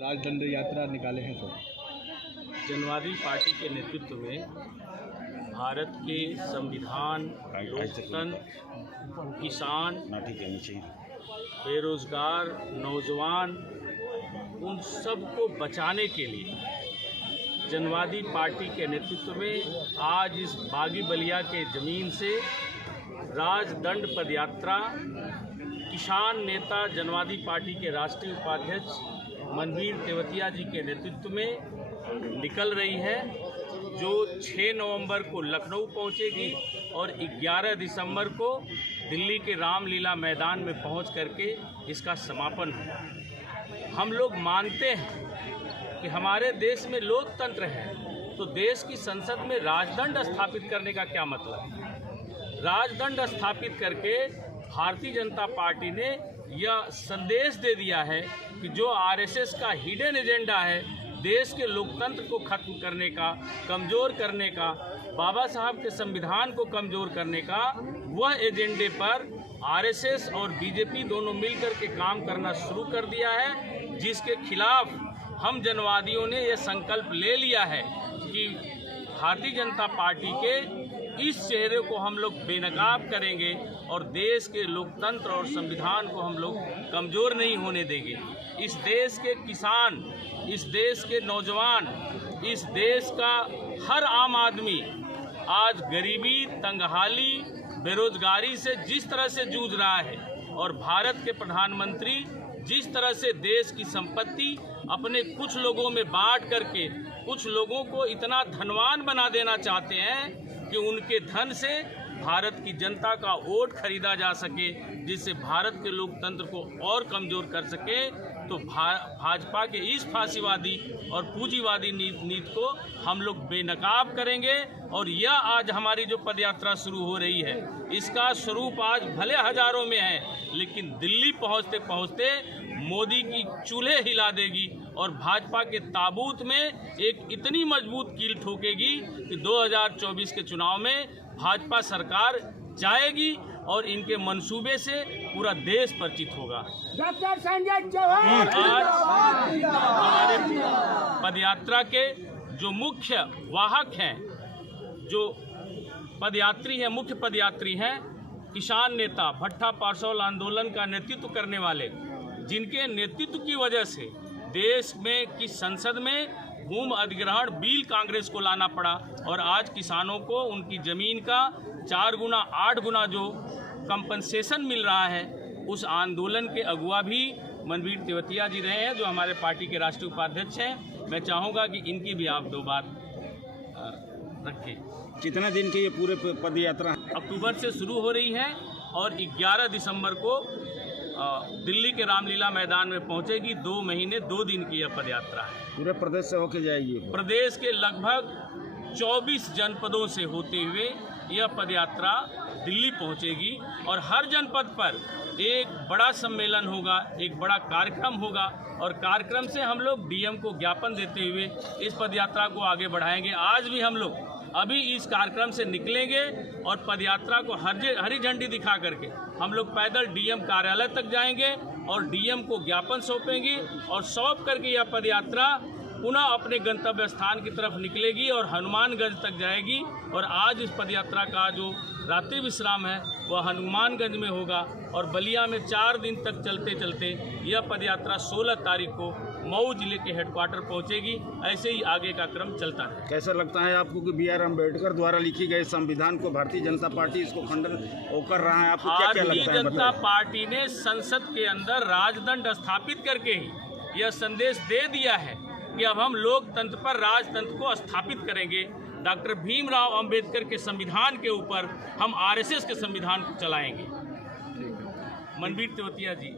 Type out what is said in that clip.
राजदंड यात्रा निकाले हैं सर। जनवादी पार्टी के नेतृत्व में भारत के संविधान, लोकतंत्र, किसान, बेरोजगार, नौजवान, उन सब को बचाने के लिए जनवादी पार्टी के नेतृत्व में आज इस बागी बलिया के ज़मीन से राजदंड पदयात्रा किसान नेता जनवादी पार्टी के राष्ट्रीय उपाध्यक्ष मनवीर तेवतिया जी के नेतृत्व में निकल रही है, जो 6 नवंबर को लखनऊ पहुंचेगी और 11 दिसंबर को दिल्ली के रामलीला मैदान में पहुंच करके इसका समापन होगा। हम लोग मानते हैं कि हमारे देश में लोकतंत्र है, तो देश की संसद में राजदंड स्थापित करने का क्या मतलब है। राजदंड स्थापित करके भारतीय जनता पार्टी ने यह संदेश दे दिया है कि जो आरएसएस का हिडन एजेंडा है, देश के लोकतंत्र को खत्म करने का, कमज़ोर करने का, बाबा साहब के संविधान को कमज़ोर करने का, वह एजेंडे पर आरएसएस और बीजेपी दोनों मिलकर के काम करना शुरू कर दिया है, जिसके खिलाफ हम जनवादियों ने यह संकल्प ले लिया है कि भारतीय जनता पार्टी के इस चेहरे को हम लोग बेनकाब करेंगे और देश के लोकतंत्र और संविधान को हम लोग कमज़ोर नहीं होने देंगे। इस देश के किसान, इस देश के नौजवान, इस देश का हर आम आदमी आज गरीबी, तंगहाली, बेरोजगारी से जिस तरह से जूझ रहा है और भारत के प्रधानमंत्री जिस तरह से देश की संपत्ति अपने कुछ लोगों में बांट करके कुछ लोगों को इतना धनवान बना देना चाहते हैं कि उनके धन से भारत की जनता का वोट खरीदा जा सके, जिससे भारत के लोकतंत्र को और कमज़ोर कर सके, तो भाजपा के इस फांसीवादी और पूंजीवादी नीति को हम लोग बेनकाब करेंगे। और यह आज हमारी जो पदयात्रा शुरू हो रही है, इसका स्वरूप आज भले हज़ारों में है, लेकिन दिल्ली पहुंचते पहुंचते मोदी की चूल्हे हिला देगी और भाजपा के ताबूत में एक इतनी मजबूत कील ठोकेगी कि 2024 के चुनाव में भाजपा सरकार जाएगी और इनके मंसूबे से पूरा देश परिचित होगा। डॉक्टर संजय चौहान आज हमारे पदयात्रा के जो मुख्य वाहक हैं, जो पदयात्री हैं, मुख्य पदयात्री हैं, किसान नेता, भट्टा पार्सल आंदोलन का नेतृत्व करने वाले, जिनके नेतृत्व की वजह से देश में की संसद में भूमि अधिग्रहण बिल कांग्रेस को लाना पड़ा और आज किसानों को उनकी ज़मीन का 4 गुना 8 गुना जो कंपनसेशन मिल रहा है, उस आंदोलन के अगुवा भी मनवीर तेवतिया जी रहे हैं, जो हमारे पार्टी के राष्ट्रीय उपाध्यक्ष हैं। मैं चाहूँगा कि इनकी भी आप 2 बात रखें। कितना दिन की ये पूरे पद यात्रा अक्टूबर से शुरू हो रही है और 11 दिसंबर को दिल्ली के रामलीला मैदान में पहुंचेगी। 2 महीने 2 दिन की यह पदयात्रा है। पूरे प्रदेश से होके जाएगी। प्रदेश के लगभग 24 जनपदों से होते हुए यह पदयात्रा दिल्ली पहुंचेगी और हर जनपद पर एक बड़ा सम्मेलन होगा, एक बड़ा कार्यक्रम होगा और कार्यक्रम से हम लोग डीएम को ज्ञापन देते हुए इस पदयात्रा को आगे बढ़ाएंगे। आज भी हम लोग अभी इस कार्यक्रम से निकलेंगे और पदयात्रा को हरी झंडी दिखा करके हम लोग पैदल डीएम कार्यालय तक जाएंगे और डीएम को ज्ञापन सौंपेंगे और सौंप करके यह पदयात्रा पुनः अपने गंतव्य स्थान की तरफ निकलेगी और हनुमानगंज तक जाएगी। और आज इस पदयात्रा का जो रात्रि विश्राम है वह हनुमानगंज में होगा और बलिया में 4 दिन तक चलते चलते यह पदयात्रा 16 तारीख को मऊ जिले के हेडक्वार्टर पहुंचेगी। ऐसे ही आगे का क्रम चलता है। कैसा लगता है आपको कि BR अम्बेडकर द्वारा लिखी गई संविधान को भारतीय जनता पार्टी इसको खंडन कर रहा है? आपको क्या लगता है? भारतीय जनता पार्टी ने संसद के अंदर राजदंड स्थापित करके ही यह संदेश दे दिया है कि अब हम लोकतंत्र पर राजतंत्र को स्थापित करेंगे। डॉक्टर भीमराव अंबेडकर के संविधान के ऊपर हम आरएसएस के संविधान को चलाएंगे। मनवीर तेवतिया जी।